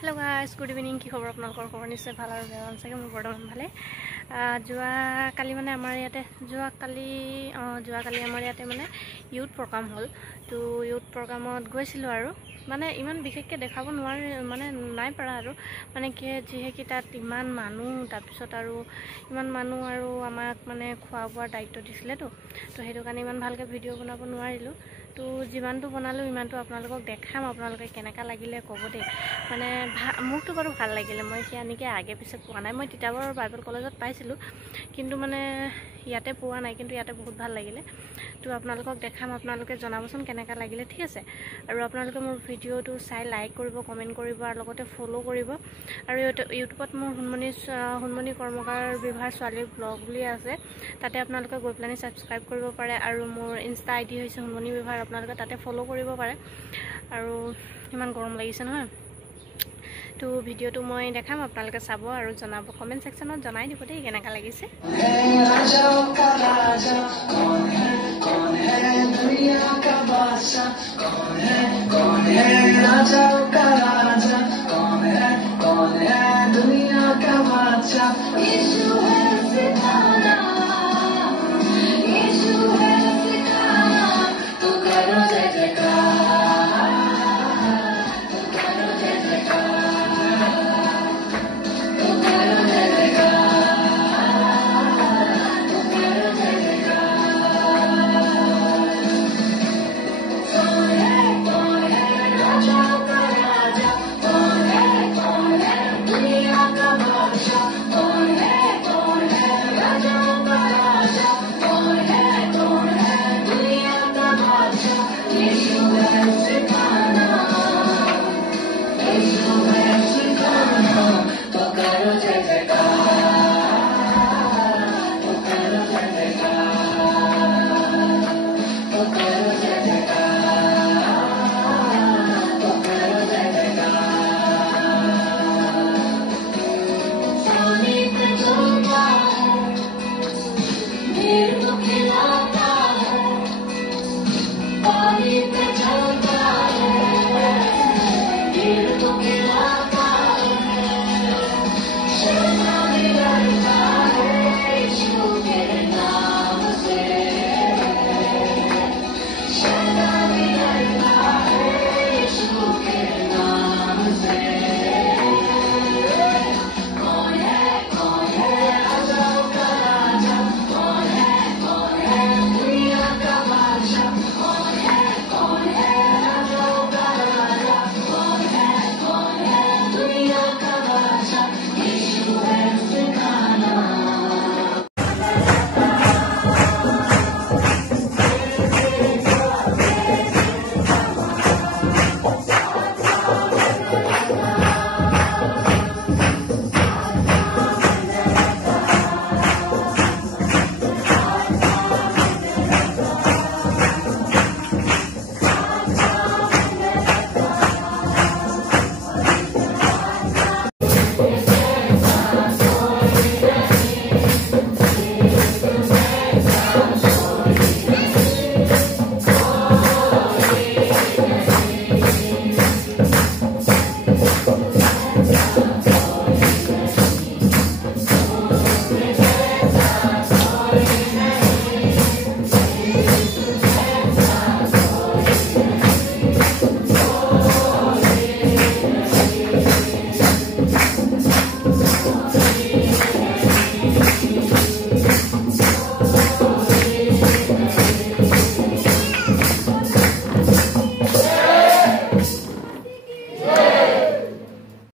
hello guys good evening की खबर आपनलोকৰ खबर निश्चय ভাল আৰু বেয়া আছে মোৰ বৰ্তমান ভালে যোৱা কালি মানে আমাৰ ইয়াতে যোৱা কালি আমাৰ ইয়াতে মানে ইউথ প্ৰগ্ৰাম হল তো ইউথ প্ৰগ্ৰামত গৈছিল আৰু মানে ইমান বিশেষকে দেখাব নোৱাৰে মানে নাই পৰা আৰু মানে কি যিহে কি তাত ইমান মানুহ তাৰ পিছত আৰু ইমান মানুহ আৰু আমাক মানে খোৱা বোৱাৰ দায়িত্ব দিছিলে তো হেতু কাৰণে ইমান ভালকে ভিডিও বনাব নোৱাৰিলো তো যিমানটো বনালো ইমানটো আপোনালোকক দেখাম আপোনালোকে কেনেকা লাগিলে ক'ব দে মানে মুখটো বাৰু ভাল লাগিলে মই কি আনিকে আগে পিছে পোৱা নাই মই তিতাবৰ বাইবেল কলেজত পাইছিলো কিন্তু মানে ইয়াতে পোৱা নাই কিন্তু ইয়াতে বহুত ভাল লাগিলে তো আপোনালোকক দেখাম আপোনালোকে জনাবচোন কেনেকা লাগিলে ঠিক আছে আৰু আপোনালোকে মোৰ ভিডিওটো চাই লাইক কৰিব কমেন্ট কৰিব আৰু লগতে ফলো কৰিব আৰু ইউটিউবত মোৰ হুনমনি কৰ্মকাৰ বিভাৰ ছোৱালী ব্লগ বুলি আছে তাতে আপোনালোকে গৈ প্লানি সাবস্ক্ৰাইব কৰিব পাৰে আৰু মোৰ ইনষ্টা আইডি হৈছে হুনমনি বিভাৰ আপোনালোকে তাতে ফলো কৰিব পাৰে আৰু ইমান গৰম লাগিছে নহয় তো ভিডিওটো মই দেখাম আপোনালোকে চাব আৰু জনাব কমেন্ট সেকশনত জনাই দিব দেই কেনেকা লাগিছে Beautiful